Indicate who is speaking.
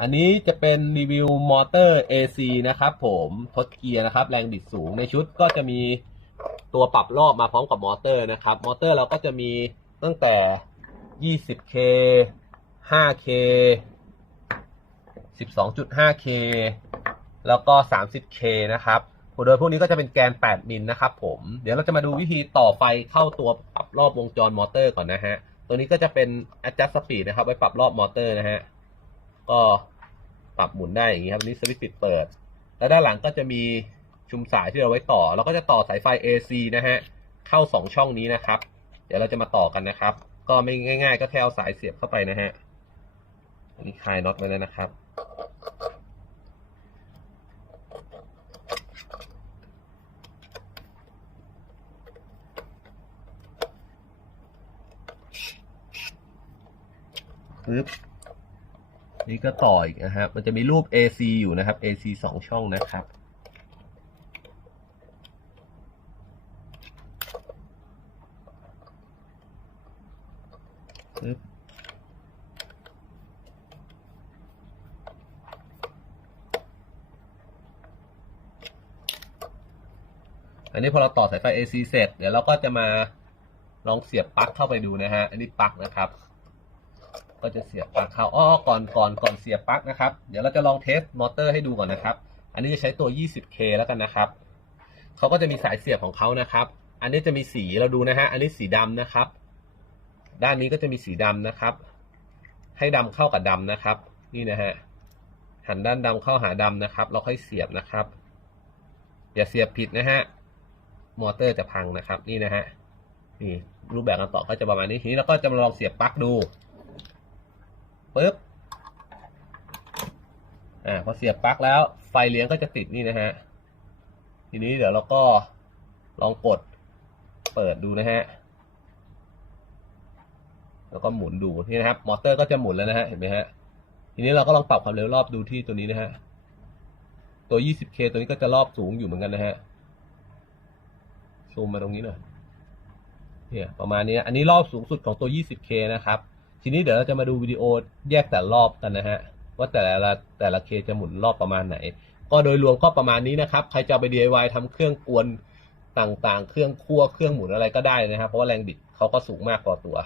Speaker 1: อันนี้จะเป็นรีวิวมอเตอร์ AC นะครับผมทดเกียร์นะครับ แรงบิดสูงในชุดก็จะมีตัวปรับรอบมาพร้อมกับมอเตอร์นะครับ มอเตอร์เราก็จะมีตั้งแต่ 20K 5K 12.5K แล้วก็ 30K นะครับโดยพวกนี้ก็จะเป็นแกน 8 มิลนะครับผม เดี๋ยวเราจะมาดูวิธีต่อไฟเข้าตัวปรับรอบวงจรมอเตอร์ก่อนนะฮะ ตัวนี้ก็จะเป็น adjust speed นะครับ ไว้ปรับรอบมอเตอร์นะฮะ ก็ปรับหมุนได้อย่างนี้ครับนนี้สวิตช์ปิดเปิด แล้วด้านหลังก็จะมีชุมสายที่เราไว้ต่อ เราก็จะต่อสายไฟ AC นะฮะ เข้า 2 ช่องนี้นะครับ เดี๋ยวเราจะมาต่อกันนะครับ ก็ไม่ง่ายๆ ก็แค่เอาสายเสียบเข้าไปนะฮะ อันนี้คลายน็อตไว้แล้วนะครับ ปึ๊บ นี่ก็ต่ออีกนะครับ มันจะมีรูป AC อยู่นะครับ AC สองช่องนะครับ อันนี้พอเราต่อสายไฟ AC เสร็จ เดี๋ยวเราก็จะมาลองเสียบปลั๊กเข้าไปดูนะฮะ อันนี้ปลั๊กนะครับ ก็จะเสียบปลั๊กเข้าอ้อก่อนก่อนก่อนเสียบปลั๊กนะครับ เดี๋ยวเราจะลองเทสมอเตอร์ให้ดูก่อนนะครับ อันนี้จะใช้ตัว 20K แล้วกันนะครับเขาก็จะมีสายเสียบของเขานะครับ อันนี้จะมีสีเราดูนะฮะ อันนี้สีดำนะครับ ด้านนี้ก็จะมีสีดำนะครับ ให้ดำเข้ากับดำนะครับ นี่นะฮะ หันด้านดำเข้าหาดำนะครับ เราค่อยเสียบนะครับ อย่าเสียบผิดนะฮะ มอเตอร์จะพังนะครับ นี่นะฮะ นี่รูปแบบการต่อก็จะประมาณนี้ ทีนี้เราก็จะมาลองเสียบปลั๊กดู ปึ๊บอ่าพอเสียบปลั๊กแล้วไฟเลี้ยงก็จะติดนี่นะฮะ ทีนี้เดี๋ยวเราก็ลองกดเปิดดูนะฮะ แล้วก็หมุนดูนี่นะครับ มอเตอร์ก็จะหมุนแล้วนะฮะ เห็นไหมฮะ ทีนี้เราก็ลองปรับความเร็วรอบดูที่ตัวนี้นะฮะ ตัว 20K ตัวนี้ก็จะรอบสูงอยู่เหมือนกันนะฮะ ซูมมาตรงนี้หน่อย เนี่ยประมาณนี้ อันนี้รอบสูงสุดของตัว 20K นะครับ ทีนี้เดี๋ยวเราจะมาดูวิดีโอแยกแต่รอบกันนะฮะ ว่าแต่ละแต่ละเคจะหมุนรอบประมาณไหน ก็โดยรวมก็ประมาณนี้นะครับ ใครจะไป DIY ทำเครื่องกวนต่างๆ เครื่องคั่วเครื่องหมุนอะไรก็ได้นะครับ เพราะว่าแรงบิดเขาก็สูงมากกว่าตัว